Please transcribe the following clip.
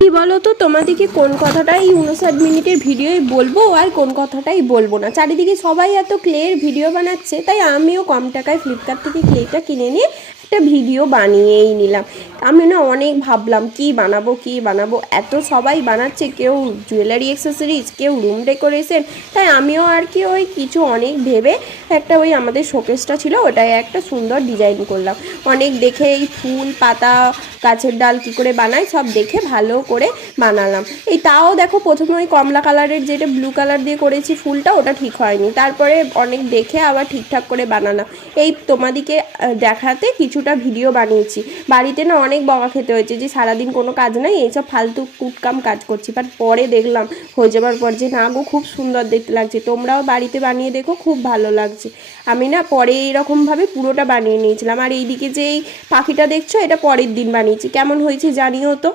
কি বলো তো, তোমাদেরকে কোন কথাটাই 59 মিনিটের ভিডিওই বলবো আর কোন কথাটাই বলবো না। চারিদিকে সবাই এত ক্লের ভিডিও বানাচ্ছে, তাই আমিও কম টাকায় ফ্লিপকার্ট থেকে ক্লেটা কিনে নিয়ে একটা ভিডিও বানিয়েই নিলাম। আমি না অনেক ভাবলাম কি বানাবো, এত সবাই বানাচ্ছে, কেউ জুয়েলারি অ্যাক্সেসরিজ, কেউ রুম ডেকোরেশন। তাই আমিও আর কি ওই কিছু অনেক ভেবে একটা ওই আমাদের শোকেসটা ছিল ওটাই একটা সুন্দর ডিজাইন করলাম। অনেক দেখে এই ফুল পাতা গাছের ডাল কী করে বানাই সব দেখে ভালো করে বানালাম। এই তাও দেখো প্রথমে ওই কমলা কালারের যেটা ব্লু কালার দিয়ে করেছি ফুলটা, ওটা ঠিক হয়নি, তারপরে অনেক দেখে আবার ঠিকঠাক করে বানালাম। এই তোমাদিকে দেখাতে কিছুটা ভিডিও বানিয়েছি। বাড়িতে না অনেক বকা খেতে হয়েছে যে সারাদিন কোনো কাজ নাই, এইসব ফালতু কুটকাম কাজ করছি, বাট পরে দেখলাম হয়ে যাবার পর যে না গো, খুব সুন্দর দেখতে লাগছে। তোমরাও বাড়িতে বানিয়ে দেখো, খুব ভালো লাগছে। আমি না পরে এইরকমভাবে পুরোটা বানিয়ে নিয়েছিলাম। আর এইদিকে যে এই পাখিটা দেখছো, এটা পরের দিন বানিয়েছি। কেমন হয়েছে জানিও তো।